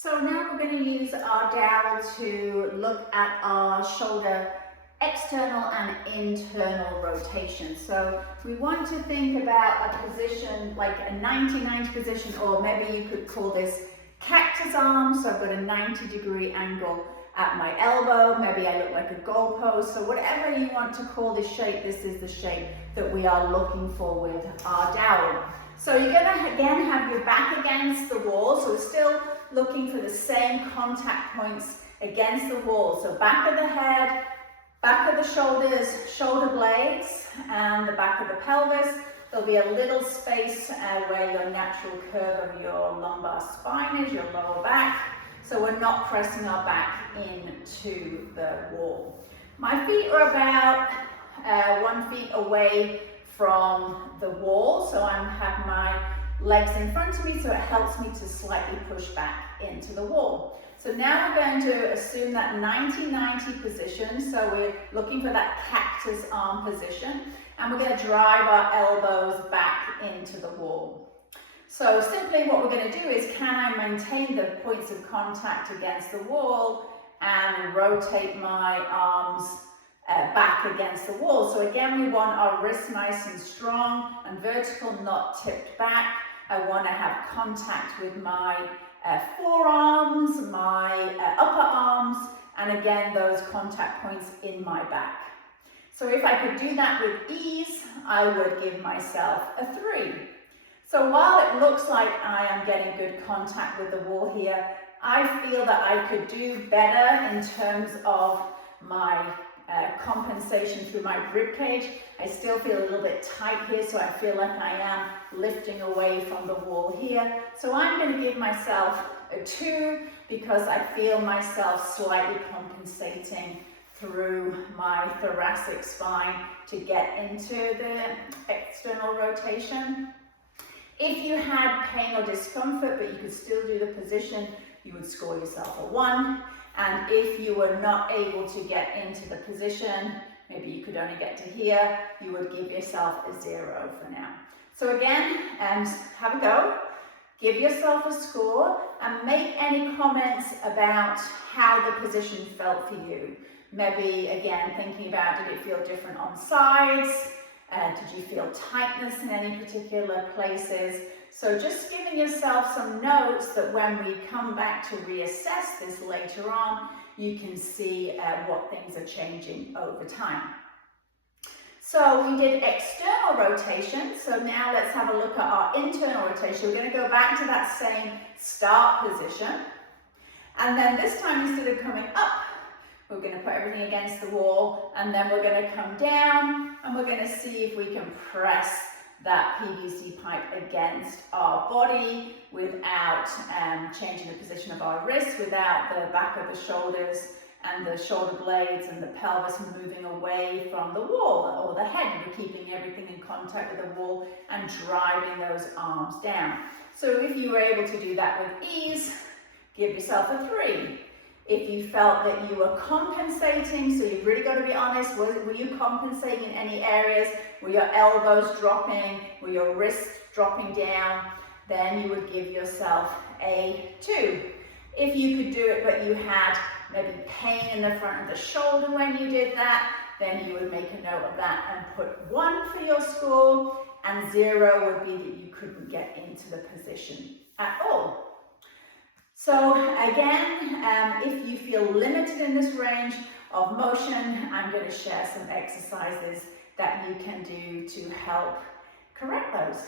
So now we're going to use our dowel to look at our shoulder external and internal rotation. So we want to think about a position like a 90-90 position, or maybe you could call this cactus arm. So I've got a 90-degree angle at my elbow. Maybe I look like a goalpost. So whatever you want to call this shape, this is the shape that we are looking for with our dowel. So you're going to again have your back against the wall. So we're still looking for the same contact points against the wall. So back of the head, back of the shoulders, shoulder blades, and the back of the pelvis. There'll be a little space where your natural curve of your lumbar spine is, your lower back. So we're not pressing our back into the wall. My feet are about 1 foot away from the wall. So I have my legs in front of me, so it helps me to slightly push back into the wall. So now we're going to assume that 90-90 position. So we're looking for that cactus arm position, and we're going to drive our elbows back into the wall. So simply what we're going to do is, can I maintain the points of contact against the wall and rotate my arms back against the wall? So again, we want our wrists nice and strong and vertical, not tipped back. I want to have contact with my forearms, my upper arms, and again, those contact points in my back. So if I could do that with ease, I would give myself a 3. So while it looks like I am getting good contact with the wall here, I feel that I could do better in terms of my compensation through my rib cage. I still feel a little bit tight here, so I feel like I am lifting away from the wall here. So I'm going to give myself a 2 because I feel myself slightly compensating through my thoracic spine to get into the external rotation. If you had pain or discomfort, but you could still do the position, you would score yourself a 1. And if you were not able to get into the position, maybe you could only get to here, you would give yourself a 0 for now. So again, have a go, give yourself a score, and make any comments about how the position felt for you. Maybe again, thinking about, did it feel different on sides? Did you feel tightness in any particular places? So just giving yourself some notes that when we come back to reassess this later on, you can see what things are changing over time. So we did external rotation. So now let's have a look at our internal rotation. We're going to go back to that same start position. And then this time, instead of coming up, we're going to put everything against the wall, and then we're going to come down, and we're going to see if we can press that PVC pipe against our body without changing the position of our wrists, without the back of the shoulders and the shoulder blades and the pelvis moving away from the wall or the head. We're keeping everything in contact with the wall and driving those arms down. So if you were able to do that with ease, give yourself a 3. If you felt that you were compensating, so you've really got to be honest, were you compensating in any areas? Were your elbows dropping? Were your wrists dropping down? Then you would give yourself a 2. If you could do it, but you had maybe pain in the front of the shoulder when you did that, then you would make a note of that and put 1 for your score, and 0 would be that you couldn't get into the position at all. So again, if you feel limited in this range of motion, I'm going to share some exercises that you can do to help correct those.